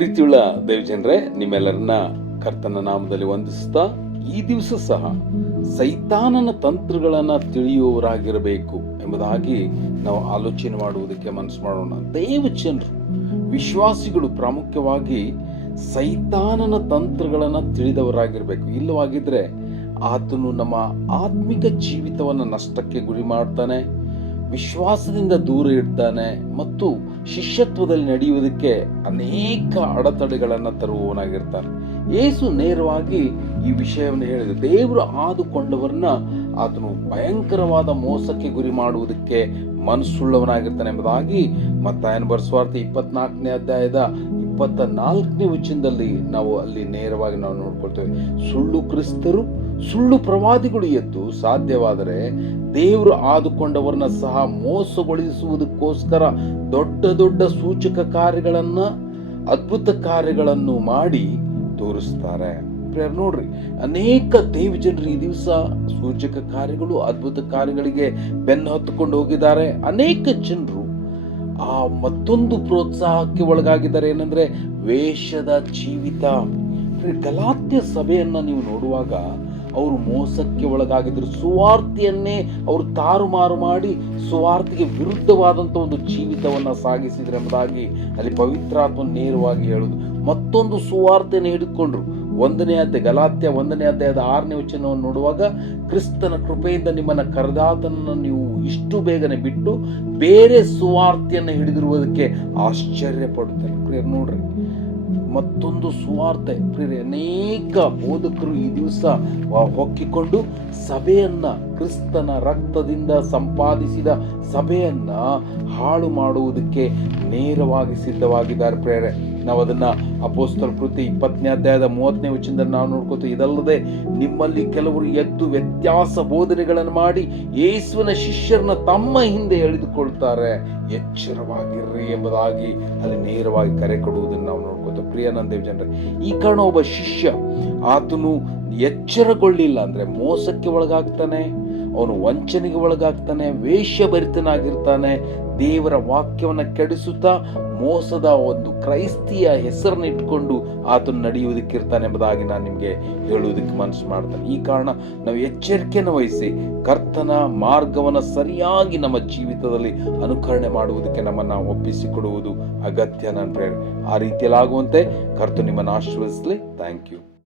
ಪ್ರೀತಿಯುಳ್ಳ ದೇವಜನರೇ, ನಿಮ್ಮೆಲ್ಲರನ್ನ ಕರ್ತನ ನಾಮದಲ್ಲಿ ವಂದಿಸುತ್ತಾ ಈ ದಿವಸ ಸಹ ಸೈತಾನನ ತಂತ್ರಗಳನ್ನು ತಿಳಿಯುವವರಾಗಿರಬೇಕು ಎಂಬುದಾಗಿ ನಾವು ಆಲೋಚನೆ ಮಾಡುವುದಕ್ಕೆ ಮನಸ್ಸು ಮಾಡೋಣ. ದೇವಜನರು, ವಿಶ್ವಾಸಿಗಳು ಪ್ರಾಮುಖ್ಯವಾಗಿ ಸೈತಾನನ ತಂತ್ರಗಳನ್ನು ತಿಳಿದವರಾಗಿರಬೇಕು. ಇಲ್ಲವಾಗಿದ್ರೆ ಆತನು ನಮ್ಮ ಆತ್ಮಿಕ ಜೀವಿತವನ್ನು ನಷ್ಟಕ್ಕೆ ಗುರಿ ಮಾಡ್ತಾನೆ ವಿಶ್ವಾಸದಿಂದ ದೂರ ಇಡ್ತಾನೆ ಮತ್ತು ಶಿಷ್ಯತ್ವದಲ್ಲಿ ನಡೆಯುವುದಕ್ಕೆ ಅನೇಕ ಅಡೆತಡೆಗಳನ್ನು ತರುವವನಾಗಿರ್ತಾನೆ. ಏಸು ನೇರವಾಗಿ ಈ ವಿಷಯವನ್ನು ಹೇಳಿದ ದೇವರು ಆದುಕೊಂಡವರನ್ನ ಆತನು ಭಯಂಕರವಾದ ಮೋಸಕ್ಕೆ ಗುರಿ ಮಾಡುವುದಕ್ಕೆ ಮನಸ್ಸುಳ್ಳವನಾಗಿರ್ತಾನೆ ಎಂಬುದಾಗಿ ಮತ್ತಾಯನ ಬರೆಸುವಾರ್ತೆ ಇಪ್ಪತ್ನಾಲ್ಕನೇ ಅಧ್ಯಾಯದ ಇಪ್ಪತ್ತ ನಾಲ್ಕನೇ ವಚನದಲ್ಲಿ ನಾವು ಅಲ್ಲಿ ನೇರವಾಗಿ ನಾವು ನೋಡ್ಕೊಳ್ತೇವೆ. ಸುಳ್ಳು ಕ್ರಿಸ್ತರು, ಸುಳ್ಳು ಪ್ರವಾದಿಗಳು ಎದ್ದು ಸಾಧ್ಯವಾದರೆ ದೇವರು ಆದುಕೊಂಡವರನ್ನ ಸಹ ಮೋಸಗೊಳಿಸುವುದಕ್ಕೋಸ್ಕರ ದೊಡ್ಡ ದೊಡ್ಡ ಸೂಚಕ ಕಾರ್ಯಗಳನ್ನ, ಅದ್ಭುತ ಕಾರ್ಯಗಳನ್ನು ಮಾಡಿ ತೋರಿಸ್ತಾರೆ. ನೋಡ್ರಿ, ಅನೇಕ ದೇವಿ ಜನರು ಈ ದಿವಸ ಸೂಚಕ ಕಾರ್ಯಗಳು, ಅದ್ಭುತ ಕಾರ್ಯಗಳಿಗೆ ಬೆನ್ನು ಹತ್ತುಕೊಂಡು ಹೋಗಿದ್ದಾರೆ. ಅನೇಕ ಜನರು ಆ ಮತ್ತೊಂದು ಪ್ರೋತ್ಸಾಹಕ್ಕೆ ಒಳಗಾಗಿದ್ದಾರೆ ಏನಂದ್ರೆ ವೇಷದ ಜೀವಿತ. ಗಲಾತ್ಯ ಸಭೆಯನ್ನ ನೀವು ನೋಡುವಾಗ ಅವರು ಮೋಸಕ್ಕೆ ಒಳಗಾಗಿದ್ರು. ಸುವಾರ್ತೆಯನ್ನೇ ಅವರು ತಾರುಮಾರು ಮಾಡಿ ಸುವಾರ್ತೆಗೆ ವಿರುದ್ಧವಾದಂಥ ಒಂದು ಜೀವಿತವನ್ನ ಸಾಗಿಸಿದ್ರು ಎಂಬುದಾಗಿ ಅಲ್ಲಿ ಪವಿತ್ರಾತ್ಮ ನೇರವಾಗಿ ಹೇಳುದು. ಮತ್ತೊಂದು ಸುವಾರ್ತೆಯನ್ನು ಹಿಡಿದುಕೊಂಡ್ರು ಒಂದನೇ ಅಧ್ಯಾಯ, ಗಲಾತ್ಯ ಒಂದನೇ ಅಧ್ಯಾಯದ ಆರನೇ ವಚನವನ್ನು ನೋಡುವಾಗ ಕ್ರಿಸ್ತನ ಕೃಪೆಯಿಂದ ನಿಮ್ಮನ್ನ ಕರೆದಾತನನ್ನು ನೀವು ಇಷ್ಟು ಬೇಗನೆ ಬಿಟ್ಟು ಬೇರೆ ಸುವಾರ್ತೆಯನ್ನು ಹಿಡಿದಿರುವುದಕ್ಕೆ ಆಶ್ಚರ್ಯ ಪಡುತ್ತಾರೆ ನೋಡ್ರಿ. ಮತ್ತೊಂದು ಸುವಾರ್ತೆ. ಪ್ರಿಯರೇ, ಅನೇಕ ಬೋಧಕರು ಈ ದಿವಸ ಹೊಕ್ಕಿಕೊಂಡು ಸಭೆಯನ್ನ, ಕ್ರಿಸ್ತನ ರಕ್ತದಿಂದ ಸಂಪಾದಿಸಿದ ಸಭೆಯನ್ನ ಹಾಳು ಮಾಡುವುದಕ್ಕೆ ನೇರವಾಗಿ ಸಿದ್ಧವಾಗಿದ್ದಾರೆ. ಪ್ರೇರೆ ನಾವು ಅದನ್ನ ಅಪೋಸ್ತಲ ಕೃತಿ ಇಪ್ಪತ್ತನೇ ಅಧ್ಯಾಯದ ಮೂವತ್ತನೇ ವಚನದ ನಾವು ನೋಡ್ಕೋತೀವಿ ಇದಲ್ಲದೆ ನಿಮ್ಮಲ್ಲಿ ಕೆಲವರು ಎದ್ದು ವ್ಯತ್ಯಾಸ ಬೋಧನೆಗಳನ್ನು ಮಾಡಿ ಯೇಸುವಿನ ಶಿಷ್ಯರನ್ನ ತಮ್ಮ ಹಿಂದೆ ಎಳೆದುಕೊಳ್ತಾರೆ. ಎಚ್ಚರವಾಗಿರ್ರಿ ಎಂಬುದಾಗಿ ಅಲ್ಲಿ ನೇರವಾಗಿ ಕರೆ ಕೊಡುವುದನ್ನು ನಾವು ನೋಡ್ಕೋತೀವಿ ಪ್ರಿಯನಂದೇವ್ ಜನರೇ, ಈ ಕಾರಣ ಒಬ್ಬ ಶಿಷ್ಯ, ಆತನು ಎಚ್ಚರಗೊಳ್ಳಿಲ್ಲ ಅಂದ್ರೆ ಮೋಸಕ್ಕೆ ಒಳಗಾಗ್ತಾನೆ. ಅವನು ವಂಚನೆಗೆ ಒಳಗಾಗ್ತಾನೆ ವೇಷಭರಿತನಾಗಿರ್ತಾನೆ ದೇವರ ವಾಕ್ಯವನ್ನು ಕೆಡಿಸುತ್ತಾ ಮೋಸದ ಒಂದು ಕ್ರೈಸ್ತಿಯ ಹೆಸರನ್ನ ಇಟ್ಕೊಂಡು ಆತನು ನಡೆಯುವುದಕ್ಕಿರ್ತಾನೆ ಎಂಬುದಾಗಿ ನಾನು ನಿಮಗೆ ಹೇಳುವುದಕ್ಕೆ ಮನಸ್ಸು ಮಾಡ್ತಾನೆ. ಈ ಕಾರಣ ನಾವು ಎಚ್ಚರಿಕೆಯನ್ನು ವಹಿಸಿ ಕರ್ತನ ಮಾರ್ಗವನ್ನು ಸರಿಯಾಗಿ ನಮ್ಮ ಜೀವಿತದಲ್ಲಿ ಅನುಕರಣೆ ಮಾಡುವುದಕ್ಕೆ ನಮ್ಮನ್ನು ಒಪ್ಪಿಸಿಕೊಡುವುದು ಅಗತ್ಯ ನನ್ನ ಪ್ರೇರಣೆ ಆ ರೀತಿಯಲ್ಲಾಗುವಂತೆ ಕರ್ತ ನಿಮ್ಮನ್ನು ಆಶೀರ್ವದಿಸಲಿ. Thank you